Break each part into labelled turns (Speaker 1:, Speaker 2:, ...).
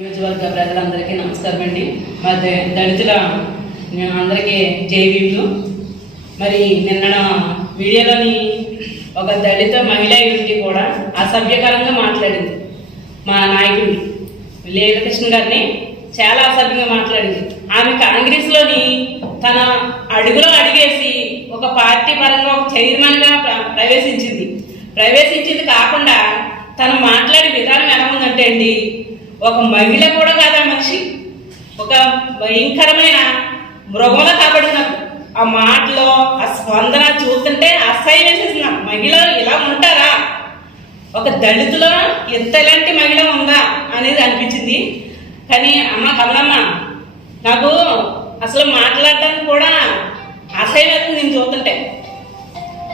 Speaker 1: నియోజకవర్గ ప్రజలందరికీ నమస్కారం అండి. మరి దళితుల అందరికీ జైవీలు మరి నిన్న వీడియోలోని ఒక దళిత మహిళ యువతి కూడా అసభ్యకరంగా మాట్లాడింది. మా నాయకుడిని లీలకృష్ణ గారిని చాలా అసభ్యంగా మాట్లాడింది. ఆమె కాంగ్రెస్లోని తన అడుగులో అడిగేసి ఒక పార్టీ పరంగా ఒక చైర్మన్గా ప్ర- ప్రవేశించింది. ప్రవేశించింది కాకుండా తను మాట్లాడే విధానం ఎలా ఉందంటే అండి ఒక మహిళ కూడా కాదా మనిషి? ఒక భయంకరమైన మృగంలో నాకు ఆ మాటలో ఆ స్పందన చూస్తుంటే అసహ్యం వేసేసింది. నాకు. మహిళలు ఇలా ఉంటారా? ఒక దళితులో ఎంత ఇలాంటి మహిళ ఉందా అనేది అనిపించింది. కానీ అమ్మ కమలమ్మ నాకు అసలు మాట్లాడడానికి కూడా అసహ్యం అవుతుంది నేను చూస్తుంటే.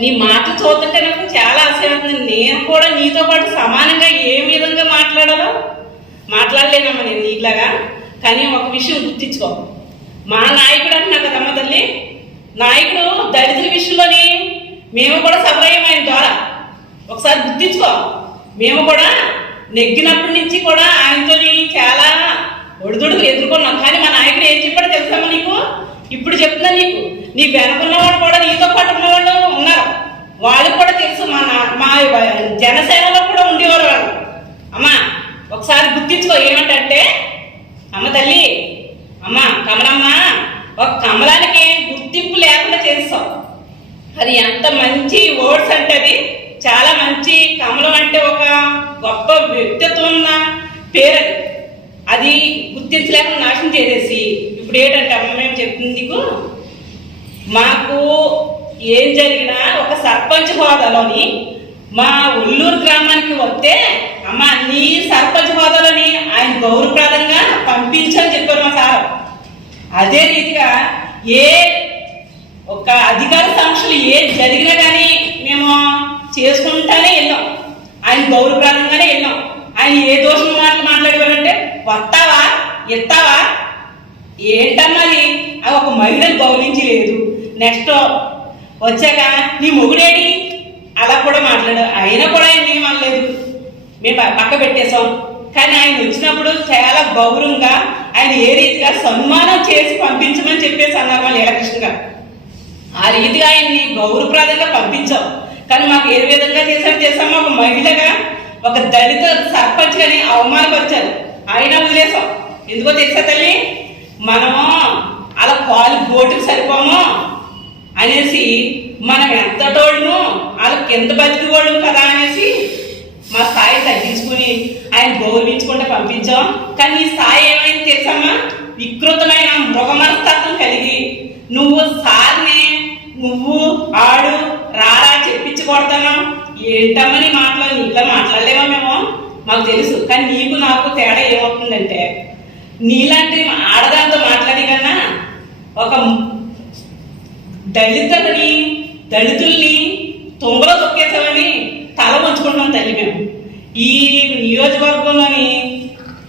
Speaker 1: నీ మాటలు చూస్తుంటే నాకు చాలా అసహ్యం అవుతుంది నేను కూడా నీతో పాటు సమానంగా ఏ విధంగా మాట్లాడాలో మాట్లాడలేనమ్మా నేను నీకులాగా కానీ ఒక విషయం గుర్తించుకో. మా నాయకుడు అంటున్నా కదమ్మ తల్లి నాయకుడు దళితుల విషయంలోని మేము కూడా సఫలయ్యాం ఆయన ద్వారా. ఒకసారి గుర్తించుకో. మేము కూడా నెగ్గినప్పటి నుంచి కూడా ఆయనతో చాలా ఒడిదుడుకు ఎదుర్కొన్నాం. కానీ మా నాయకుడు ఏం చెప్పాడో తెలుసామా నీకు? ఇప్పుడు చెప్తున్నా నీకు. నీ వెనకున్నవాడు కూడా నీతో పాటు ఉన్నవాళ్ళు ఉన్నారు. వాళ్ళకి కూడా తెలుసు మా నా- మా జనసేనలో కూడా ఉండేవారు వాళ్ళు. అమ్మా ఒకసారి గుర్తించుకో ఏమంటే అమ్మ తల్లి అమ్మ కమలమ్మ ఒక కమలానికి గుర్తింపు లేకుండా చేస్తావు. అది ఎంత మంచి వర్డ్స్ అంటే అది. చాలా మంచి కమలం అంటే ఒక గొప్ప వ్యక్తిత్వం ఉన్న పేరు అది. అది గుర్తించలేకుండా నాశనం చేసేసి ఇప్పుడు ఏంటంటే అమ్మ మేము చెప్తుంది నీకు మాకు ఏం జరిగినా ఒక సర్పంచ్ హోదాలోని మా ఉల్లూరు గ్రామానికి వస్తే అమ్మ నీ సర్పంచ్ హోదాలని ఆయన గౌరవప్రదంగా పంపించని చెప్పారు మా సార్. అదే రీతిగా ఏ ఒక అధికార సంస్థలు ఏ జరిగినా కానీ మేము చేసుకుంటానే వెళ్ళాం. ఆయన గౌరవప్రదంగానే వెళ్ళాం. ఆయన ఏ దోషం మాటలు మాట్లాడేవారంటే వస్తావా? ఎత్తావా? ఏంటన్నది అవి ఒక మహిళను గౌరవించి లేదు నెక్స్ట్ వచ్చాక నీ మొగుడేడి అలా కూడా మాట్లాడు అయినా కూడా ఆయన ఏం అనలేదు. మేము ప- పక్క పెట్టేశాం. కానీ ఆయన వచ్చినప్పుడు చాలా గౌరవంగా ఆయన ఏ రీతిగా సన్మానం చేసి పంపించమని చెప్పేసి అన్నారు మా లీలకృష్ణ గారు. ఆ రీతిగా ఆయన్ని గౌరవప్రదంగా పంపించాం. కానీ మాకు ఏ విధంగా చేశారు చేసామో ఒక మహిళగా ఒక దళిత సర్పంచ్ అని అవమానపరిచారు. ఆయన వదిలేసాం ఎందుకో తెలుసా తల్లి? మనము అలా కాలు బోటుకు సరిపోము అనేసి మనం ఎంత తోడును వాళ్ళకి ఎంత వాళ్ళు కదా అనేసి ఆయన గౌరవించుకుంటే పంపించాం. కానీ ఈ సాయి ఏమైంది తెలుసమ్మా? వికృతమైన మృగమనస్తత్వం కలిగి నువ్వు సార్ని నువ్వు ఆడు రారా చెప్పించి ఏంటమ్మని ఏంటమ్మా నీ మాటలు మాట్లాడలేమా మేము? మాకు తెలుసు. కానీ నీకు నాకు తేడా ఏమవుతుందంటే నీలాంటి ఆడదాంతో మాట్లాడి కన్నా ఒక దళితులని దళితుల్ని తొంగలో తొక్కేసామని తల వంచుకుంటున్నాం తల్లి మేము. ఈ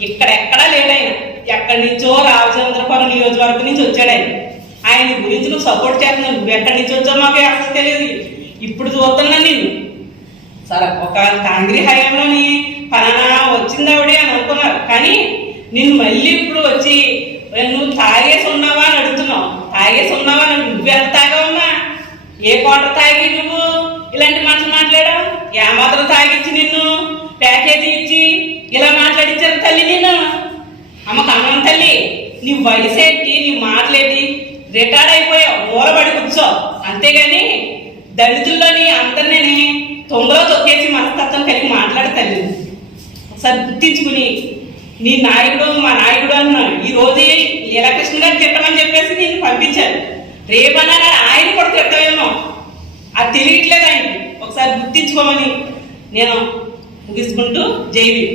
Speaker 1: ఇక్కడెక్కడా లేడాయన ఎక్కడి నుంచో రామచంద్రపురం నియోజకవర్గం నుంచి వచ్చాడు ఆయన. ఆయన గురించి నువ్వు సపోర్ట్ చేస్తున్నావు. నువ్వు ఎక్కడి నుంచి వచ్చావు మాకు అసలు తెలియదు. ఇప్పుడు చూస్తున్నా నేను సరే ఒక కాంగ్రెస్ హయాంలోని పలానా వచ్చింది ఆవిడే అని అనుకున్నారు. కానీ నిన్ను మళ్ళీ ఇప్పుడు వచ్చి నువ్వు తాగేసి ఉన్నావా అని అడుగుతున్నావు. తాగేసి ఉన్నావా అని నువ్వెంత ఉన్నా ఏ కోట తాగి నువ్వు? ఇలాంటి మాటలు మాట్లాడావు? ఏమాత్రం తాగించి తాగిచ్చి నిన్ను ప్యాకేజీ ఇచ్చి ఇలా మాట్లాడించారు తల్లి నిన్ను. అమ్మ కన్నం తల్లి నీ వయసు ఏంటి నీ మాటలేంటి? రిటైర్డ్ అయిపోయావు మూలబడి కూర్చో. అంతేగాని దళితుల్లోని అందరినీ తొందరలో తొక్కేసి మనస్తత్వం కలిగి మాట్లాడు తల్లి. ఒకసారి గుర్తించుకుని నీ నాయకుడు మా నాయకుడు అన్న ఈ రోజు లీలాకృష్ణ గారు తిట్టమని చెప్పేసి నేను పంపించాను రేపన్నా ఆయన కూడా తిట్టవేమో. అది తెలియట్లేదు ఆయన ఒకసారి గుర్తించుకోమని నేను ముగించుకుంటూ జైవి